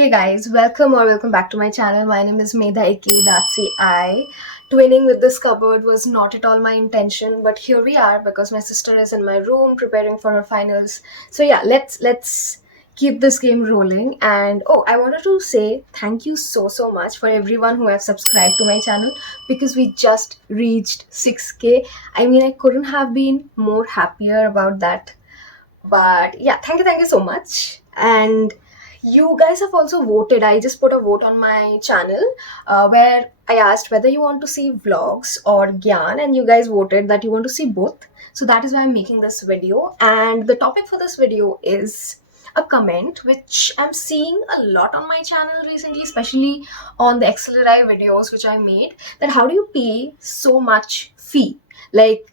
Hey guys, welcome back to my channel. My name is Medha aka artsy. Twinning with this cupboard was not at all my intention, but here we are because my sister is in my room preparing for her finals. So yeah, let's keep this game rolling. And oh, I wanted to say thank you so much for everyone who have subscribed to my channel because we just reached 6k. I mean, I couldn't have been more happier about that. But yeah, thank you so much. And you guys have also voted. I just put a vote on my channel where I asked whether you want to see vlogs or Gyan, and you guys voted that you want to see both. So that is why I'm making this video. And the topic for this video is a comment which I'm seeing a lot on my channel recently, especially on the XLRI videos which I made, that how do you pay so much fee? Like,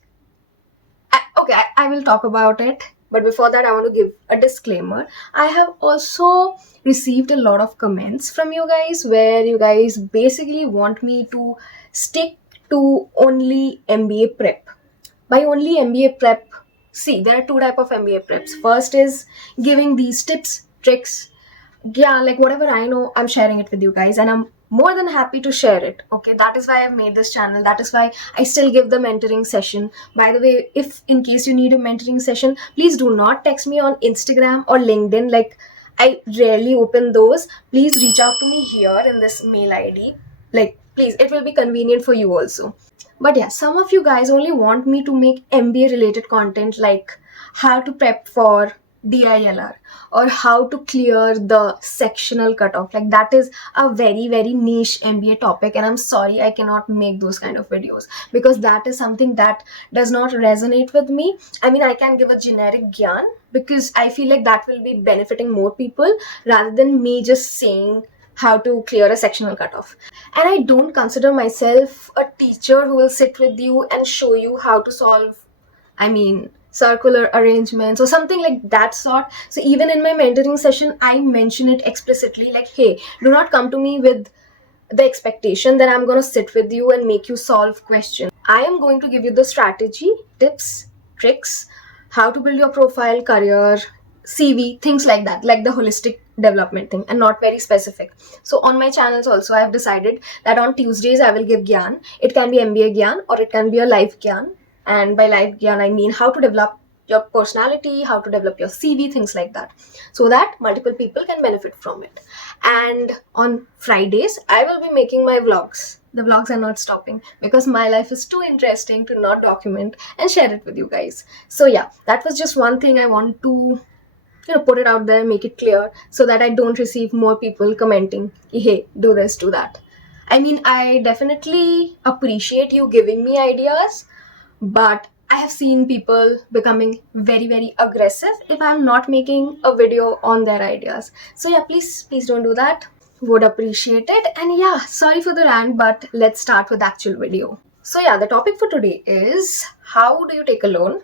I will talk about it. But before that, I want to give a disclaimer. I have also received a lot of comments from you guys where you guys basically want me to stick to only MBA prep. By only MBA prep, see, there are two type of MBA preps. First is giving these tips, tricks, yeah, like whatever I know, I'm sharing it with you guys, and I'm more than happy to share it. Okay, that is why I've made this channel. That is why I still give the mentoring session. By the way, if in case you need a mentoring session, please do not text me on Instagram or LinkedIn. Like, I rarely open those. Please reach out to me here in this mail ID. Like, please, it will be convenient for you also. But yeah, some of you guys only want me to make MBA related content, like how to prep for DILR or how to clear the sectional cutoff. Like, that is a very niche MBA topic, and I'm sorry I cannot make those kind of videos because that is something that does not resonate with me. I mean, I can give a generic Gyan because I feel like that will be benefiting more people rather than me just saying how to clear a sectional cutoff. And I don't consider myself a teacher who will sit with you and show you how to solve, I mean, circular arrangements or something like that sort. So even in my mentoring session, I mention it explicitly, like, hey, do not come to me with the expectation that I'm going to sit with you and make you solve questions. I am going to give you the strategy, tips, tricks, how to build your profile, career, CV, things like that, like the holistic development thing, and not very specific. So on my channels also, I have decided that on Tuesdays I will give Gyan. It can be MBA Gyan or it can be a life Gyan. And by life Gyan, I mean how to develop your personality, how to develop your CV, things like that, so that multiple people can benefit from it. And on Fridays, I will be making my vlogs. The vlogs are not stopping because my life is too interesting to not document and share it with you guys. So yeah, that was just one thing I want to put it out there, make it clear, so that I don't receive more people commenting, hey, do this, do that. I mean, I definitely appreciate you giving me ideas, but I have seen people becoming very aggressive if I'm not making a video on their ideas. So yeah, please don't do that. Would appreciate it. And yeah, sorry for the rant, but let's start with the actual video. So yeah, the topic for today is how do you take a loan?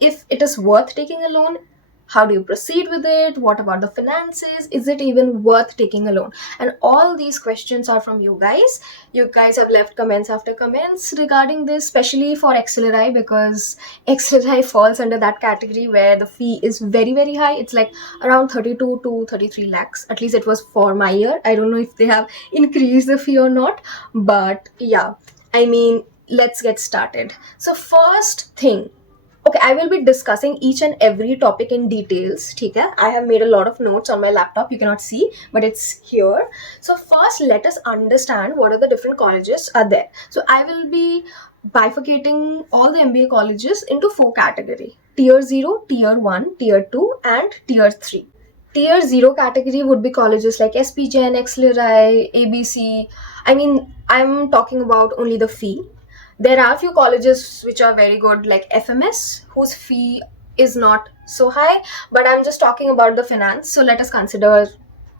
If it is worth taking a loan, how do you proceed with it? What about the finances? Is it even worth taking a loan? And all these questions are from you guys. You guys have left comments after comments regarding this, especially for XLRI, because XLRI falls under that category where the fee is very high. It's like around 32 to 33 lakhs. At least it was for my year. I don't know if they have increased the fee or not. But yeah, I mean, let's get started. So first thing, okay, I will be discussing each and every topic in details. Okay, I have made a lot of notes on my laptop. You cannot see, but it's here. So first, let us understand what are the different colleges are there. So I will be bifurcating all the MBA colleges into 4 categories: Tier 0, Tier 1, Tier 2, and Tier 3. Tier 0 category would be colleges like SPGen, XLRI, ABC. I mean, I'm talking about only the fee. There are a few colleges which are very good, like FMS, whose fee is not so high, but I'm just talking about the finance. So let us consider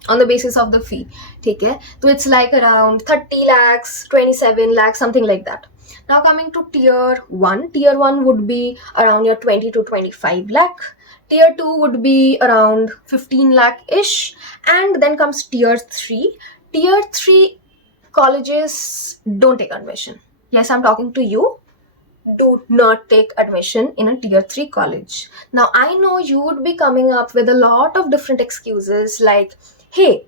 on the basis of the fee. Okay? So it's like around 30 lakhs, 27 lakhs, something like that. Now coming to Tier 1. Tier 1 would be around your 20 to 25 lakh. Tier 2 would be around 15 lakh-ish. And then comes Tier 3. Tier 3 colleges don't take admission. Yes, I'm talking to you. Do not take admission in a Tier 3 college. Now, I know you would be coming up with a lot of different excuses like, hey,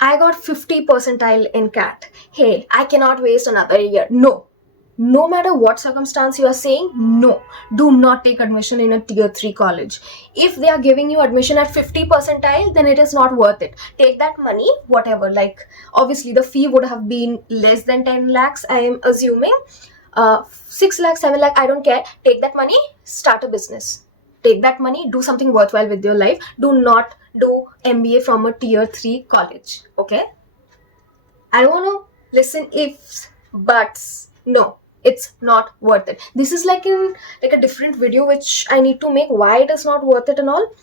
I got 50 percentile in CAT. Hey, I cannot waste another year. No. No matter what circumstance you are saying, no. Do not take admission in a tier 3 college. If they are giving you admission at 50 percentile, then it is not worth it. Take that money, whatever. Like, obviously, the fee would have been less than 10 lakhs, I am assuming. 6 lakhs, 7 lakh, I don't care. Take that money, start a business. Take that money, do something worthwhile with your life. Do not do MBA from a tier 3 college. Okay? I don't want to listen ifs, buts. No, it's not worth it. This is like a different video which I need to make why it is not worth it and all.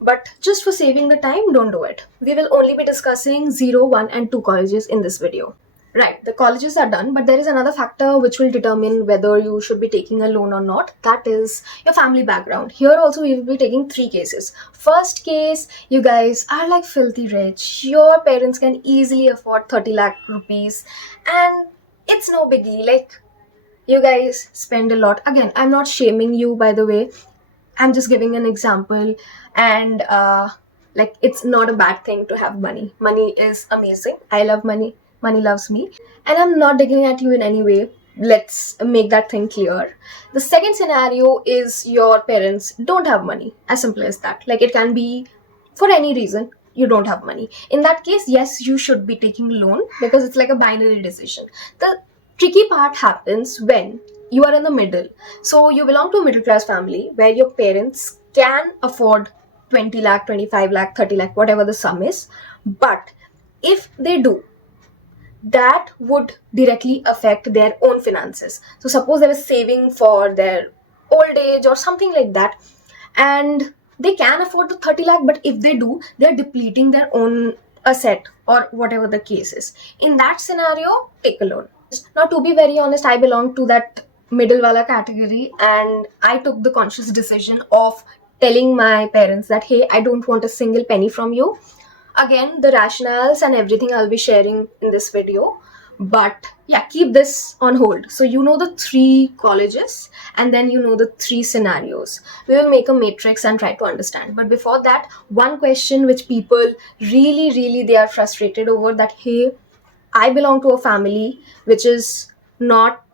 But just for saving the time, don't do it. We will only be discussing 0, 1 and 2 colleges in this video. Right, the colleges are done, but there is another factor which will determine whether you should be taking a loan or not. That is your family background. Here also we will be taking 3 cases. First case, you guys are like filthy rich. Your parents can easily afford 30 lakh rupees and it's no biggie. Like, you guys spend a lot. Again, I'm not shaming you, by the way. I'm just giving an example, and like, it's not a bad thing to have money. Money is amazing. I love money. Money loves me, and I'm not digging at you in any way. Let's make that thing clear. The second scenario is your parents don't have money. As simple as that. Like, it can be for any reason you don't have money. In that case, yes, you should be taking loan because it's like a binary decision. The tricky part happens when you are in the middle. So you belong to a middle class family where your parents can afford 20 lakh, 25 lakh, 30 lakh, whatever the sum is. But if they do, that would directly affect their own finances. So suppose they were saving for their old age or something like that, and they can afford the 30 lakh, but if they do, they're depleting their own asset or whatever the case is. In that scenario, take a loan. Now, to be very honest, I belong to that middle wala category, and I took the conscious decision of telling my parents that, hey, I don't want a single penny from you. Again, the rationales and everything I'll be sharing in this video, but yeah, keep this on hold. So you know the 3 colleges, and then you know the 3 scenarios. We will make a matrix and try to understand. But before that, one question which people really they are frustrated over, that, hey, I belong to a family which is not,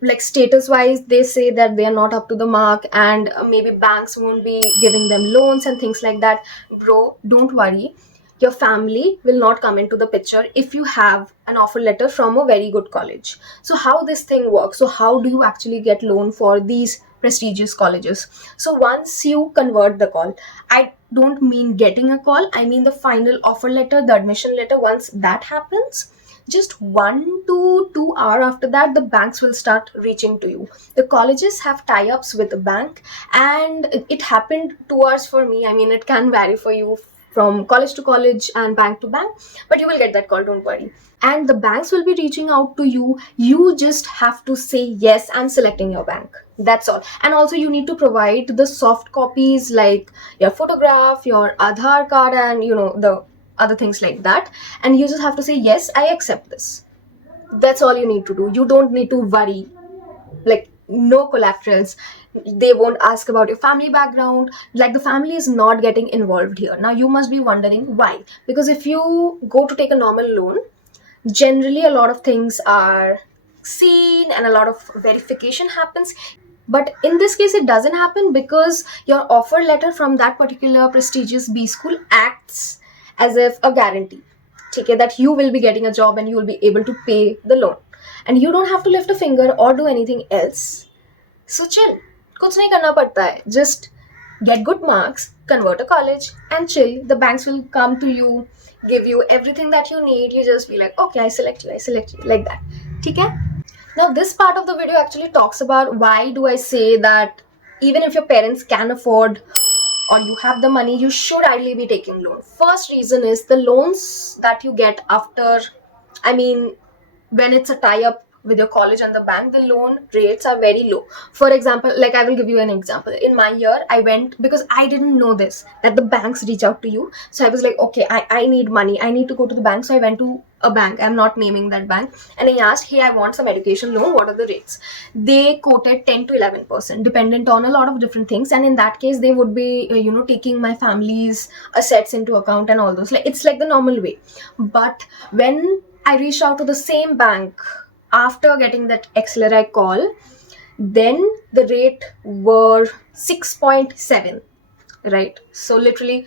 like, status wise they say that they are not up to the mark, and maybe banks won't be giving them loans and things like that. Bro, don't worry. Your family will not come into the picture if you have an offer letter from a very good college. So how this thing works, so how do you actually get loan for these prestigious colleges? So once you convert the call, I don't mean getting a call, I mean the final offer letter, the admission letter. Once that happens, just 1 to 2 hours after that, the banks will start reaching to you. The colleges have tie-ups with the bank, and it happened 2 hours for me. I mean, it can vary for you from college to college and bank to bank, but you will get that call, don't worry. And the banks will be reaching out to you. You just have to say yes, I'm selecting your bank. That's all. And also you need to provide the soft copies, like your photograph, your Aadhaar card, and the other things like that. And you just have to say yes, I accept this. That's all you need to do. You don't need to worry. Like, no collaterals. They won't ask about your family background. Like, the family is not getting involved here. Now you must be wondering why. Because if you go to take a normal loan, generally a lot of things are seen and a lot of verification happens. But in this case, it doesn't happen because your offer letter from that particular prestigious B school acts as if a guarantee, okay, that you will be getting a job and you will be able to pay the loan. And you don't have to lift a finger or do anything else. So chill. Kuch nahi karna padta hai. Just get good marks, convert a college, and chill. The banks will come to you, give you everything that you need. You just be like, okay, I select you, like that. Okay? Now, this part of the video actually talks about why do I say that even if your parents can afford or you have the money, you should ideally be taking loan. First reason is the loans that you get after, I mean, when it's a tie-up with your college and the bank, the loan rates are very low. For example, like I will give you an example. In my year, I went, because I didn't know this, that the banks reach out to you. So I was like, okay, I need money, I need to go to the bank. So I went to a bank, I'm not naming that bank, and I asked, hey, I want some education loan, what are the rates? They quoted 10 to 11%, dependent on a lot of different things. And in that case, they would be taking my family's assets into account and all those, like it's like the normal way. But when I reached out to the same bank after getting that XLRI call, then the rate were 6.7, right? So literally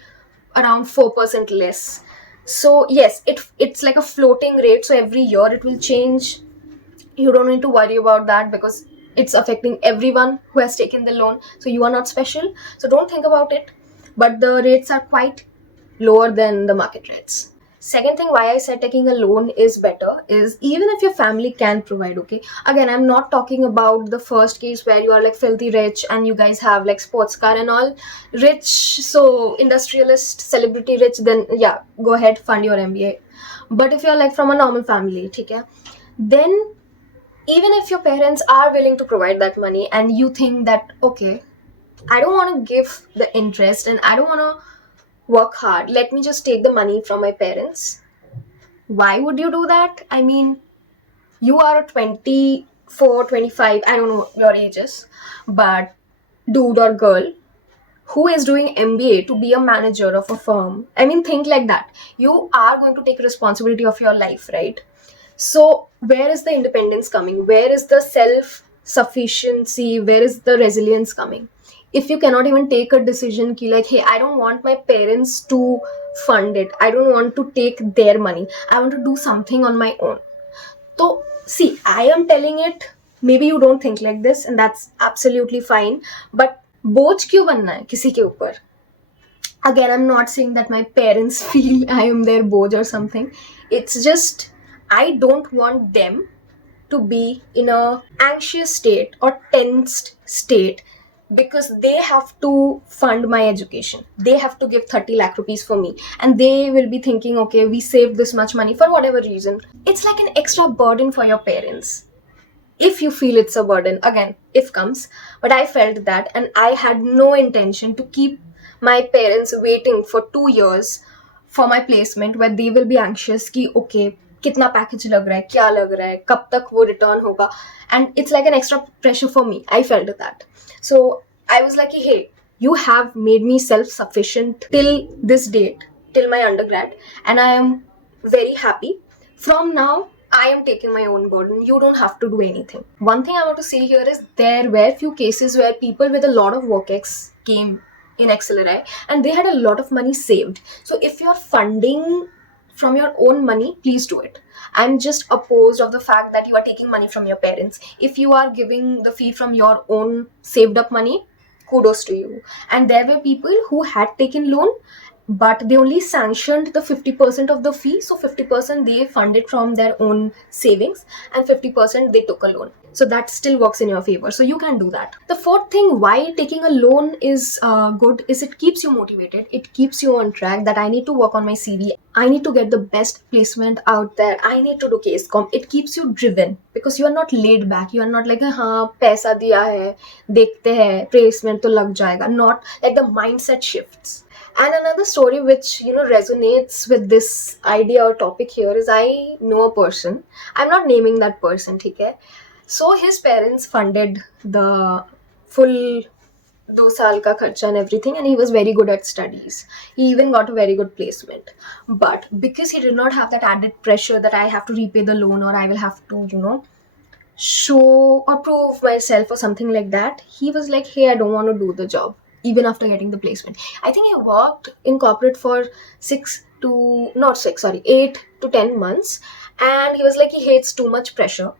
around 4% less. So yes, it's like a floating rate, so every year it will change. You don't need to worry about that because it's affecting everyone who has taken the loan, so you are not special, so don't think about it. But the rates are quite lower than the market rates. Second thing why I said taking a loan is better is, even if your family can provide, okay, again, I'm not talking about the first case where you are like filthy rich and you guys have like sports car and all rich, so industrialist celebrity rich, then yeah, go ahead, fund your MBA. But if you're like from a normal family, okay, then even if your parents are willing to provide that money and you think that, okay, I don't want to give the interest and I don't want to work hard, let me just take the money from my parents. Why would you do that? I mean, you are a 24, 25, I don't know what your ages, but dude or girl who is doing MBA to be a manager of a firm. I mean, think like that. You are going to take responsibility of your life, right? So where is the independence coming? Where is the self-sufficiency? Where is the resilience coming? If you cannot even take a decision ki like, hey, I don't want my parents to fund it, I don't want to take their money, I want to do something on my own. So see, I am telling it, maybe you don't think like this and that's absolutely fine, but बोझ क्यों बनना है किसी के ऊपर? Again, I'm not saying that my parents feel I am their board or something. It's just I don't want them to be in a anxious state or tensed state because they have to fund my education. They have to give 30 lakh rupees for me and they will be thinking, okay, we saved this much money for whatever reason. It's like an extra burden for your parents. If you feel it's a burden, again, if comes, but I felt that and I had no intention to keep my parents waiting for 2 years for my placement where they will be anxious कि okay, कितना package लग रहा है, क्या लग रहा है, कब तक वो रिटर्न होगा, and it's like an extra pressure for me. I felt that. So I was like, hey, you have made me self-sufficient till this date, till my undergrad, and I am very happy. From now I am taking my own burden. You don't have to do anything. One thing I want to say here is there were few cases where people with a lot of work ex came in XLRI and they had a lot of money saved. So if you're funding from your own money, please do it. I'm just opposed of the fact that you are taking money from your parents. If you are giving the fee from your own saved up money, kudos to you. And there were people who had taken loan but they only sanctioned the 50% of the fee, so 50% they funded from their own savings and 50% they took a loan, so that still works in your favor, so you can do that. The fourth thing why taking a loan is good is it keeps you motivated, it keeps you on track that I need to work on my CV, I need to get the best placement out there, I need to do case com. It keeps you driven because you are not laid back, you are not like हाँ पैसा दिया है देखते हैं placement तो लग जाएगा, not like the mindset shifts. And another story which resonates with this idea or topic here is I know a person. I'm not naming that person, okay? So his parents funded the full 2 साल का खर्चा and everything, and he was very good at studies. He even got a very good placement. But because he did not have that added pressure that I have to repay the loan or I will have to, show or prove myself or something like that, he was like, hey, I don't want to do the job even after getting the placement. I think he worked in corporate for 8 to 10 months and he was like, he hates too much pressure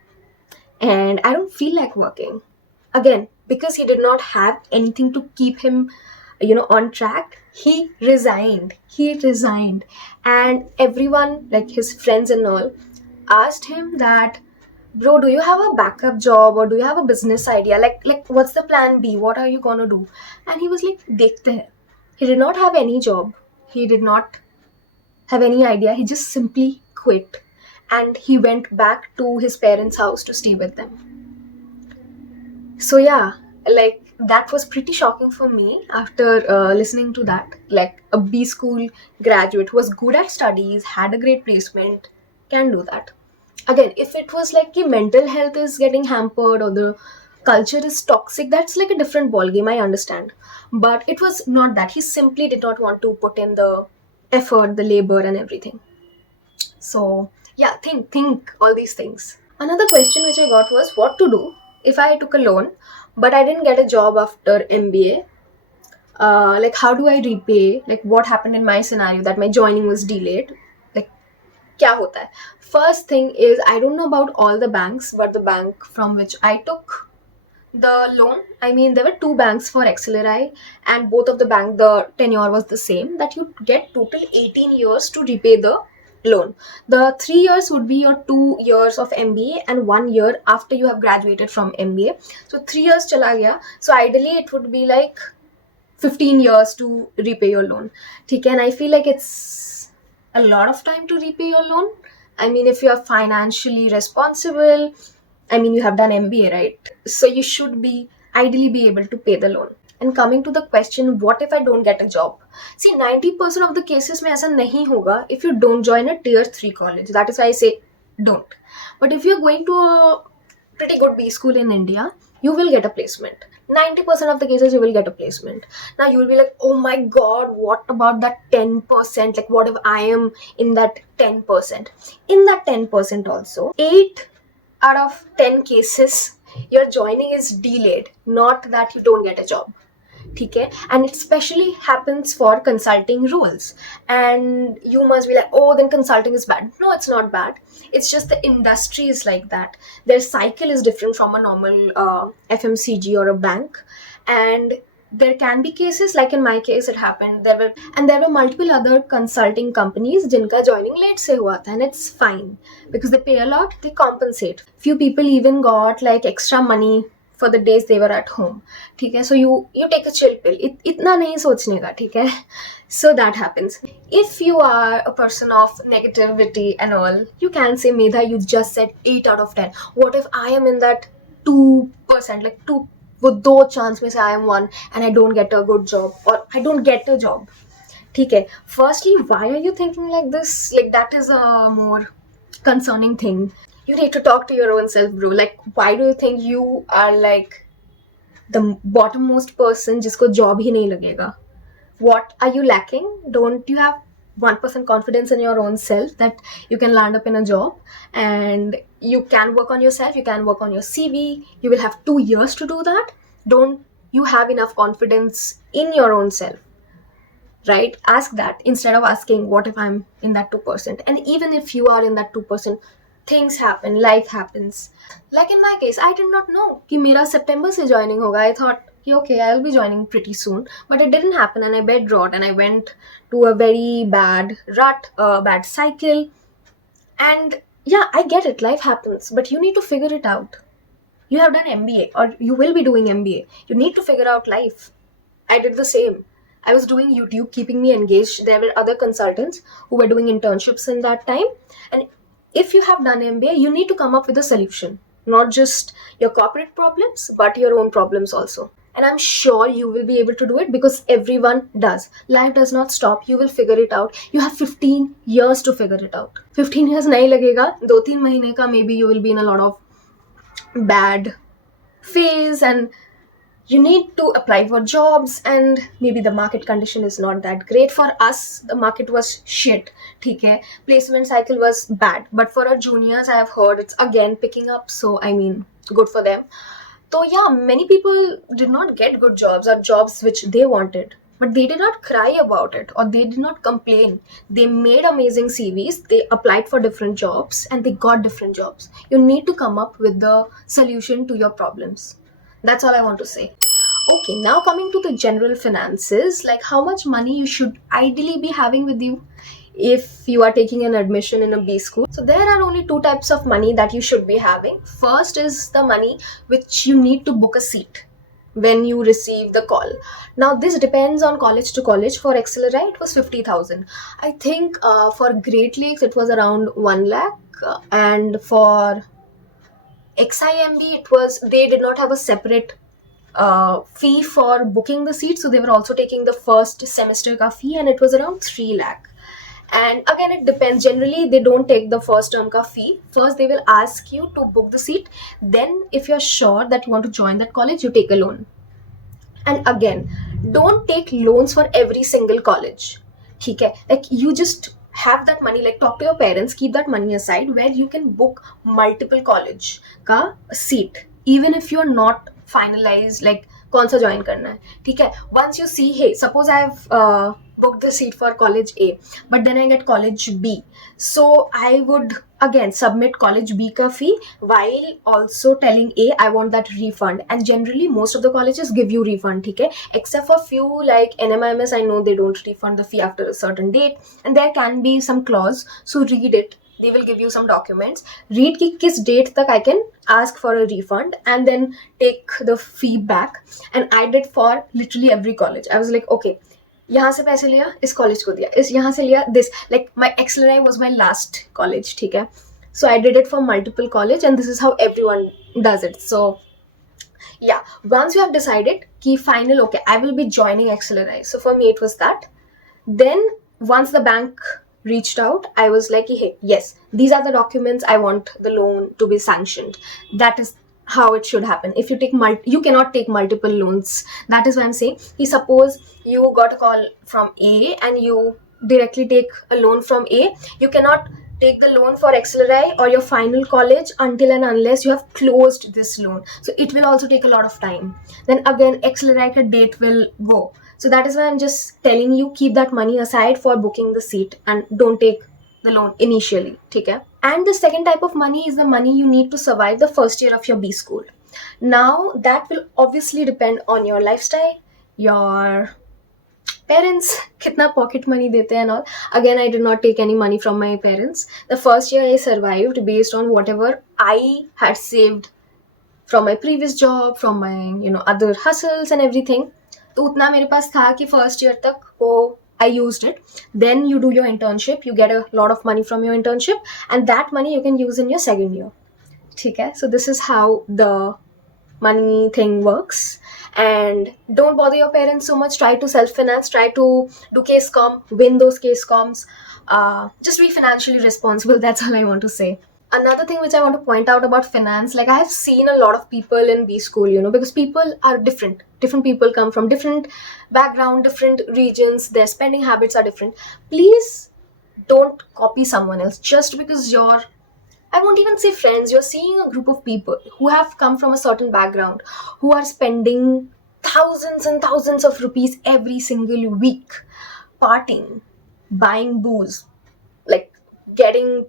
and I don't feel like working. Again, because he did not have anything to keep him on track, he resigned. And everyone, like his friends and all, asked him that, bro, do you have a backup job or do you have a business idea? Like what's the plan B? What are you gonna do? And he was like, dekhte hain. He did not have any job. He did not have any idea. He just simply quit. and he went back to his parents' house to stay with them. So yeah, like that was pretty shocking for me after listening to that. Like a B school graduate who was good at studies, had a great placement, can do that. Again, if it was like the mental health is getting hampered or the culture is toxic, that's like a different ball game. I understand, but it was not that. He simply did not want to put in the effort, the labor, and everything. So yeah, think all these things. Another question which I got was what to do if I took a loan but I didn't get a job after MBA. Like how do I repay? Like what happened in my scenario that my joining was delayed? Like kya hota hai? First thing is I don't know about all the banks, but the bank from which I took the loan, I mean there were two banks for XLRI, and both of the bank the tenure was the same, that you get total 18 years to repay the loan. The 3 years would be your 2 years of MBA and 1 year after you have graduated from MBA. So 3 years chala gaya. So ideally it would be like 15 years to repay your loan. Okay, and I feel like it's a lot of time to repay your loan. I mean, if you are financially responsible, I mean, you have done MBA, right? So you should be ideally be able to pay the loan. And coming to the question, what if I don't get a job? See, 90% of the cases में ऐसा नहीं होगा if you don't join a tier 3 college. That is why I say don't. But if you're going to a pretty good B school in India, you will get a placement. 90% of the cases you will get a placement. Now you will be like, oh my god, what about that 10%? Like what if I am in that 10%? In that 10% also, 8 out of 10 cases your joining is delayed, not that you don't get a job. Okay, and it especially happens for consulting roles, and you must be like, oh, then consulting is bad. No, it's not bad. It's just the industry is like that. Their cycle is different from a normal FMCG or a bank, and there can be cases like in my case it happened. There were multiple other consulting companies jinka joining late se hua tha, and it's fine because they pay a lot, they compensate. Few people even got like extra money for the days they were at home. ठीक है, so you take a chill pill. इतना नहीं सोचने का, ठीक है. So that happens. If you are a person of negativity and all, you can say, Medha, you just said 8 out of 10. What if I am in that 2%, like 2, वो 2 chance में से I am 1 and I don't get a good job or I don't get a job. ठीक है. Firstly, why are you thinking like this? Like that is a more concerning thing. You need to talk to your own self, bro. Like, why do you think you are like the bottommost person जिसको job ही नहीं लगेगा? What are you lacking? Don't you have 1% confidence in your own self that you can land up in a job and you can work on yourself, you can work on your CV, you will have 2 years to do that? Don't you have enough confidence in your own self? Right? Ask that instead of asking what if I'm in that 2%. And even if you are in that 2%, things happen, life happens. Like in my case, I did not know कि मेरा September से joining होगा. I thought okay, I'll be joining pretty soon, but it didn't happen, and I bed rot, and I went to a very bad rut, a bad cycle. And yeah, I get it, life happens, but you need to figure it out. You have done MBA or you will be doing MBA. You need to figure out life. I did the same. I was doing YouTube, keeping me engaged. There were other consultants who were doing internships in that time. And if you have done MBA, you need to come up with a solution. Not just your corporate problems, but your own problems also. And I'm sure you will be able to do it because everyone does. Life does not stop. You will figure it out. You have 15 years to figure it out. 15 years nahi lagega. 2-3 mahine ka maybe you will be in a lot of bad phase and you need to apply for jobs, and maybe the market condition is not that great. For us, the market was shit. Okay, placement cycle was bad, but for our juniors, I have heard it's again picking up. So I mean, good for them. So yeah, many people did not get good jobs or jobs which they wanted, but they did not cry about it or they did not complain. They made amazing CVs, they applied for different jobs, and they got different jobs. You need to come up with the solution to your problems. That's all I want to say. Okay, now coming to the general finances, like how much money you should ideally be having with you if you are taking an admission in a B school. So there are only 2 types of money that you should be having. First is the money which you need to book a seat. when you receive the call. Now this depends on college to college. For XLRI it was 50,000. I think for Great Lakes it was around 1 lakh, and for XIMB it was, they did not have a separate fee for booking the seat, so they were also taking the first semester ka fee, and it was around 3 lakh. And again, it depends. Generally they don't take the first term ka fee. First they will ask you to book the seat, then if you're sure that you want to join that college, you take a loan. And again, don't take loans for every single college. ठीक है, like you just have that money, like talk to your parents, keep that money aside where you can book multiple college का seat, even if you're not finalized like कौन सा join करना है. ठीक है, once you see, hey, suppose I have booked the seat for college A, but then I get college B, so I would again submit college B ka fee while also telling A I want that refund. And generally most of the colleges give you refund, okay, except for few like NMIMS. I know they don't refund the fee after a certain date, and there can be some clause, so read it. They will give you some documents, read ki kis date tak I can ask for a refund, and then take the fee back. And I did for literally every college. I was like, okay, यहाँ से पैसे लिया, इस college को दिया, इस यहाँ से लिया, this, like my XLRI was my last college, ठीक है. So I did it for multiple college, and this is how everyone does it. So yeah, once you have decided ki final, okay, I will be joining XLRI. So for me it was that. Then once the bank reached out, I was like, hey, yes, these are the documents, I want the loan to be sanctioned. That is how it should happen. If you take you cannot take multiple loans. That is why I'm saying, suppose you got a call from A and you directly take a loan from A, you cannot take the loan for XLRI or your final college until and unless you have closed this loan. So it will also take a lot of time. Then again, XLRI ka date will go. So that is why I'm just telling you, keep that money aside for booking the seat and don't take the loan initially. Okay? And the second type of money is the money you need to survive the first year of your B school. Now that will obviously depend on your lifestyle, your parents kitna pocket money dete and all. Again, I did not take any money from my parents. The first year I survived based on whatever I had saved from my previous job, from my other hustles and everything. तो उतना मेरे पास था कि first year तक वो I used it. Then you do your internship, you get a lot of money from your internship, and that money you can use in your second year. ठीक है? So this is how the money thing works. And don't bother your parents so much. Try to self-finance, try to do case com, win those case coms. Just be financially responsible. That's all I want to say. Another thing which I want to point out about finance, like I have seen a lot of people in B school, because people are different. Different people come from different background, different regions. Their spending habits are different. Please don't copy someone else just because you're, I won't even say friends, you're seeing a group of people who have come from a certain background, who are spending thousands and thousands of rupees every single week, partying, buying booze, like getting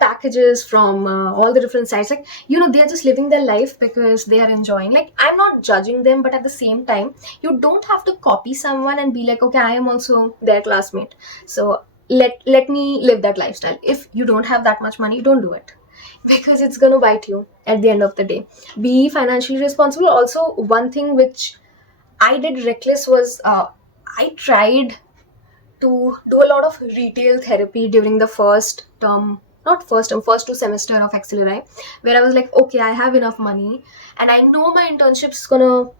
packages from all the different sites. Like, they're just living their life because they are enjoying. Like, I'm not judging them, but at the same time, you don't have to copy someone and be like, okay, I am also their classmate, so let me live that lifestyle. If you don't have that much money, don't do it, because it's going to bite you at the end of the day. Be financially responsible. Also, one thing which I did reckless was I tried to do a lot of retail therapy during the first term, not first term, first two semester of XLRI, where I was like, okay, I have enough money and I know my internship's gonna,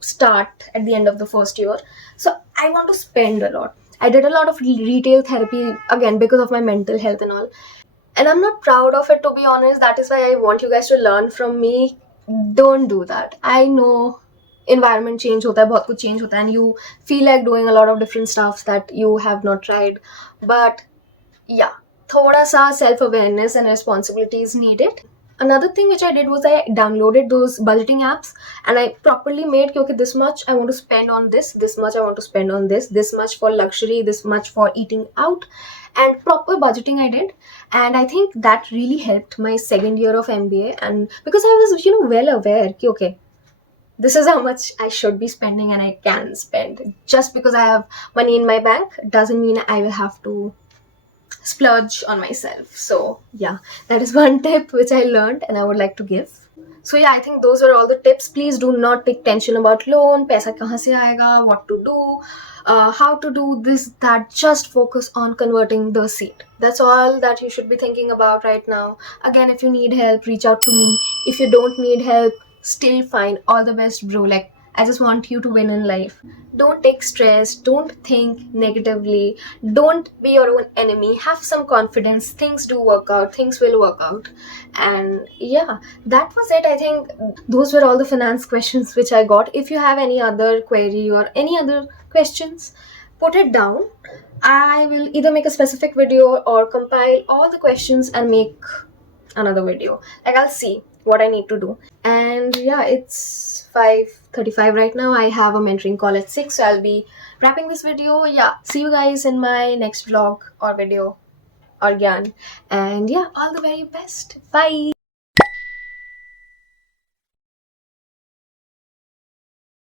start at the end of the first year. So I want to spend a lot. I did a lot of retail therapy, again, because of my mental health and all. And I'm not proud of it, to be honest. That is why I want you guys to learn from me. Don't do that. I know environment change hota hai, bahut kuch change hota hai, and you feel like doing a lot of different stuff that you have not tried. But yeah, thoda sa self-awareness and responsibility is needed. Another thing which I did was I downloaded those budgeting apps, and I properly made, okay, this much I want to spend on this much I want to spend on this much for luxury, this much for eating out, and proper budgeting I did. And I think that really helped my second year of MBA, and because I was, well aware, okay, this is how much I should be spending and I can spend. Just because I have money in my bank doesn't mean I will have to splurge on myself. So yeah, that is one tip which I learned and I would like to give. So yeah, I think those were all the tips. Please do not take tension about loan, paisa kahan se aayega, what to do, how to do this, that. Just focus on converting the seat. That's all that you should be thinking about right now. Again, if you need help, reach out to me. If you don't need help, still fine. All the best, bro. Like, I just want you to win in life. Don't take stress. Don't think negatively. Don't be your own enemy. Have some confidence. Things do work out. Things will work out. And yeah, that was it. I think those were all the finance questions which I got. If you have any other query or any other questions, put it down. I will either make a specific video or compile all the questions and make another video. Like, I'll see what I need to do. And yeah, it's 5:35 right now. I have a mentoring call at 6, so I'll be wrapping this video. Yeah, see you guys in my next vlog or video or Gyaan. And yeah, all the very best. Bye.